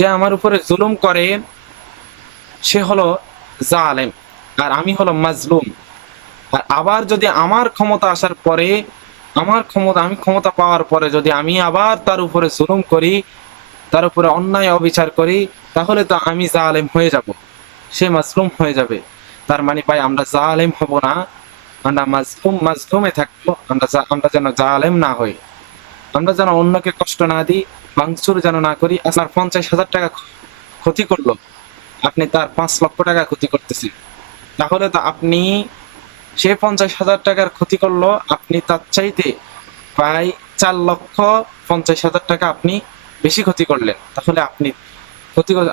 যে আমার উপরে জুলুম করে সে হলো জালেম, আর আমি হলো মাজলুম। আর আবার যদি আমার ক্ষমতা আসার পরে, আমি ক্ষমতা পাওয়ার পরে যদি আমি আবার তার উপরে জুলুম করি, তার উপরে অন্যায় অবিচার করি, তাহলে তো আমি জালেম হয়ে যাব, সে মাজলুম হয়ে যাবে। তার মানে ভাই আমরা জালেম হব না, আমরা মাজলুমে থাকবো। আমরা যেন জালেম না হই, আমরা যেন অন্যকে কষ্ট না দিই, ভাঙচুর যেন না করি। আপনার 50,000 টাকা ক্ষতি করলো, আপনি তার 5 লক্ষ টাকা ক্ষতি করতেছেন, তাহলে তো আপনি, সে 50,000 টাকার ক্ষতি করলো, আপনি তার চাইতে প্রায় 4,50,000 টাকা আপনি বেশি ক্ষতি করলেন। তাহলে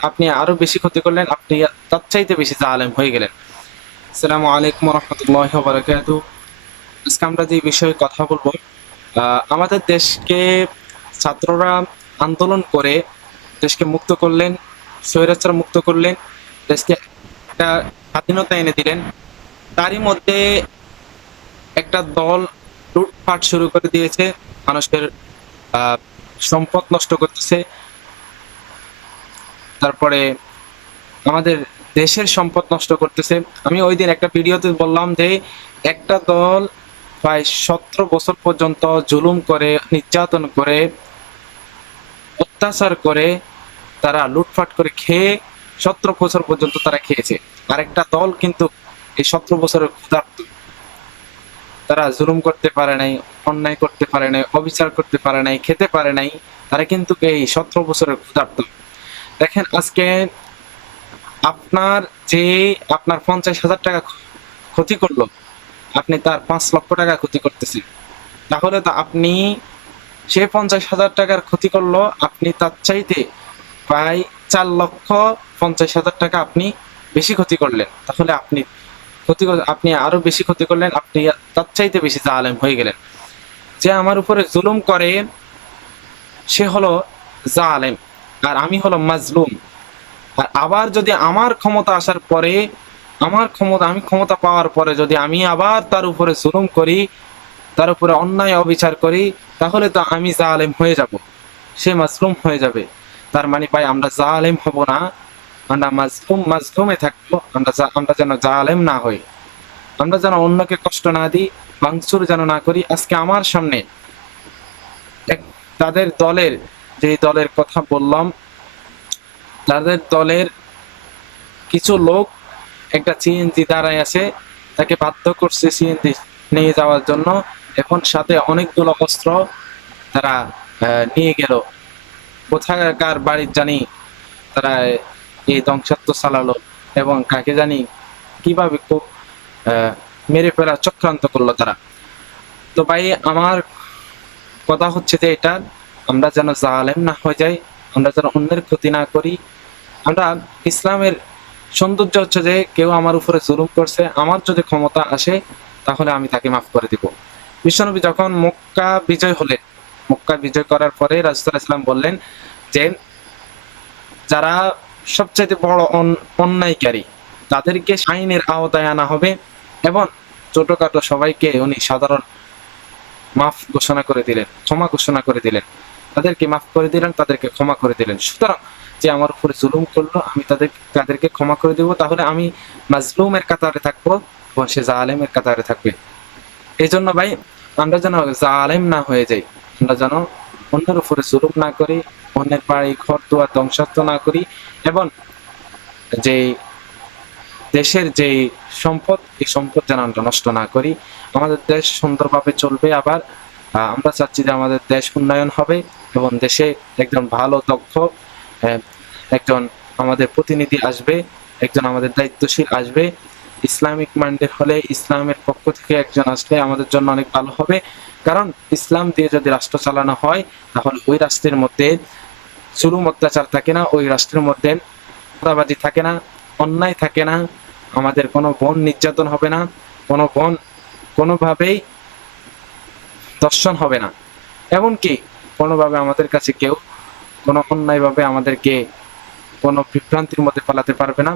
আপনি আরো বেশি ক্ষতি করলেন, আপনি তার চাইতে বেশি জালেম হয়ে গেলেন। আসসালামু আলাইকুম রহমতুল্লাহ বারাকাতু। আজকে আমরা যে বিষয়ে কথা বলবো, আমাদের দেশকে ছাত্ররা আন্দোলন করে দেশকে মুক্ত করলেন, স্বৈরাচার মুক্ত করলেন, দেশকে একটা স্বাধীনতা এনে দিলেন। তারই মধ্যে একটা দল লুটপাট শুরু করে দিয়েছে, মানুষের সম্পদ নষ্ট করতেছে, তারপরে আমাদের দেশের সম্পদ নষ্ট করতেছে। আমি ওই দিন একটা ভিডিওতে বললাম যে একটা দল প্রায় 17 বছর পর্যন্ত জুলুম করে, নির্যাতন করে, অত্যাচার করে, তারা লুটপাট করে খেয়ে 17 বছর পর্যন্ত তারা খেয়েছে। আরেকটা দল কিন্তু এই 17 বছরের ক্ষুধার্ত, তারা জুলুম করতে পারে নাই, অন্যায় করতে পারে নাই, অবিচার করতে পারে নাই, খেতে পারে নাই, তারা কিন্তু এই 17 বছরের ক্ষুধার্ত। দেখেন আজকে আপনার যে আপনার 50,000 টাকা ক্ষতি করলো, আপনি তার 5 লক্ষ টাকা ক্ষতি করতেছেন, তাহলে তো আপনি, সে 50,000 টাকার ক্ষতি করলো, আপনি তার চাইতে প্রায় 4,50,000 টাকা আপনি বেশি ক্ষতি করলেন। তাহলে আপনি আরো বেশি ক্ষতি করলেন, আপনি তার চাইতে বেশি জালেম হয়ে গেলেন। যে আমার উপরে জুলুম করে সে হলো জালেম, আর আমি হলো মাজলুম। আর আবার যদি আমার ক্ষমতা আসার পরে, আমি ক্ষমতা পাওয়ার পরে যদি আমি আবার তার উপরে জুলুম করি, তার উপরে অন্যায় অবিচার করি, তাহলে তো আমি জালেম হয়ে যাব, সে মাজলুম হয়ে যাবে। তার মানে ভাই আমরা জালেম হব না, আমরা মাজলুমে থাকবো। আমরা যেন জালেম না হই, আমরা যেন অন্যকে কষ্ট না দিই, ভাঙচুর যেন না করি। আজকে আমার সামনে এক তাদের দলের, যে দলের কথা বললাম, তাদের দলের কিছু লোক একটা সিএনজি দাঁড়ায় আছে, তাকে বাধ্য করছে সিএনজি নিয়ে যাওয়ার জন্য। এখন সাথে অনেকগুলো অস্ত্র তারা নিয়ে গেল। কোথাকার বাড়ির জানি তারা এই ধ্বংসাত্ম চালালো, এবং কাকে জানি কিভাবে খুব মেরে ফেলার চক্রান্ত করলো তারা। তো ভাই আমার কথা হচ্ছে যে এটা, আমরা যেন জালেম না হয়ে যাই, আমরা যেন অন্যের ক্ষতি না করি। আমরা, ইসলামের সৌন্দর্য হচ্ছে যে কেউ আমার উপরে জুলুম করছে, আমার যদি ক্ষমতা আসে তাহলে আমি তাকে মাফ করে দিব। বিশ্বনবী যখন মক্কা বিজয় করার পরে রাসূলুল্লাহ সাল্লাল্লাহু আলাইহি ওয়াসাল্লাম বললেন যে যারা সবচেয়ে বড় অন্যায়কারী তাদেরকে আইনের আওতায় আনা হবে, এবং ছোটখাটো সবাইকে উনি সাধারণ মাফ ঘোষণা করে দিলেন, ক্ষমা ঘোষণা করে দিলেন, তাদেরকে মাফ করে দিলেন, তাদেরকে ক্ষমা করে দিলেন। সুতরাং যে আমার উপরে জুলুম করলো, আমি তাদেরকে ক্ষমা করে দেব, তাহলে আমি মাজলুমের কাতারে থাকবো এবং সে জালেমের কাতারে থাকবে। এই জন্য ভাই আমরা যেন জালেম না হয়ে যাই, আমরা যেন অন্যের উপরে জুলুম না করি, অন্যের বাড়ি ঘর দুয়ার ধ্বংসাত্ম না করি, এবং যে দেশের যে সম্পদ, এই সম্পদ যেন আমরা নষ্ট না করি। আমাদের দেশ সুন্দরভাবে চলবে। আবার আমরা চাচ্ছি যে আমাদের দেশ উন্নয়ন হবে, এবং দেশে একজন ভালো দক্ষ একজন আমাদের প্রতিনিধি আসবে, একজন আমাদের দায়িত্বশীল আসবে, ইসলামিক মাইন্ডেড হলে, ইসলামের পক্ষ থেকে একজন আসলে আমাদের জন্য অনেক ভালো হবে। কারণ ইসলাম দিয়ে যদি রাষ্ট্র চালানো হয়, তাহলে ওই রাষ্ট্রের মধ্যে জুলুম অত্যাচার থাকে না, ওই রাষ্ট্রের মধ্যে চাঁদাবাজি থাকে না, অন্যায় থাকে না, আমাদের কোনো বোন নির্যাতন হবে না, কোনো বোন কোনোভাবেই ধর্ষণ হবে না, এমনকি কোনোভাবে আমাদের কাছে কেউ কোনো অন্যায়ভাবে আমাদেরকে কোনো বিভ্রান্তির মধ্যে ফেলাতে পারবে না,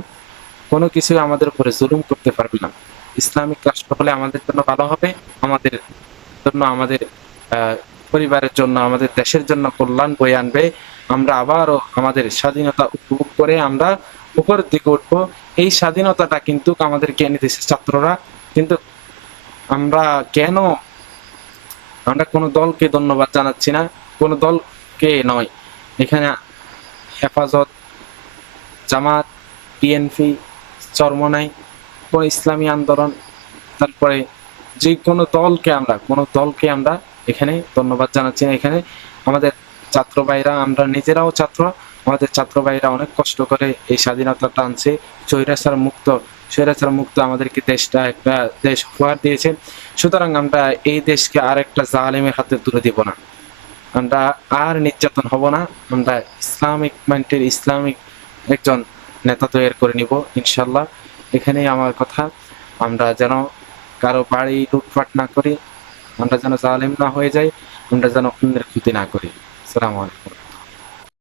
কোনো কিছু আমাদের উপরে জুলুম করতে পারবে না। ইসলামিক রাষ্ট্র হলে আমাদের জন্য ভালো হবে, আমাদের জন্য, আমাদের পরিবারের জন্য, আমাদের দেশের জন্য কল্যাণ বয়ে আনবে। আমরা আবারও আমাদের স্বাধীনতা উপভোগ করে আমরা উপরের দিকে উঠবো। এই স্বাধীনতাটা কিন্তু আমাদেরকে এনে দিয়েছে ছাত্ররা। কিন্তু আমরা কেন, আমরা কোনো দলকে ধন্যবাদ জানাচ্ছি না, কোনো দলকে নয়। এখানে হেফাজত, জামাত, বিএনপি, চরমনাই, কোন ইসলামী আন্দোলন, তারপরে যে কোনো দলকে আমরা এখানে ধন্যবাদ জানাচ্ছি না। এখানে আমাদের ছাত্র ভাইরা, আমরা নিজেরাও ছাত্র, আমাদের ছাত্র ভাইরা অনেক কষ্ট করে এই স্বাধীনতাটা আনছে। স্বৈরাচার মুক্ত আমাদেরকে দেশটা একটা দেশ উপহার দিয়েছে। সুতরাং আমরা এই দেশকে আর একটা জালেমের হাতে তুলে দিব না। আমরা আর নির্যাতন হব না। আমরা ইসলামিক মাইন্ডের ইসলামিক একজন নেতা তৈরি করে নিব ইনশাল্লাহ। এখানেই আমার কথা। আমরা যেন কারো বাড়ি লুটপাট না করি, আমরা যেন জালেম না হয়ে যাই, আমরা যেন অন্যের ক্ষতি না করি। আসসালামু আলাইকুম।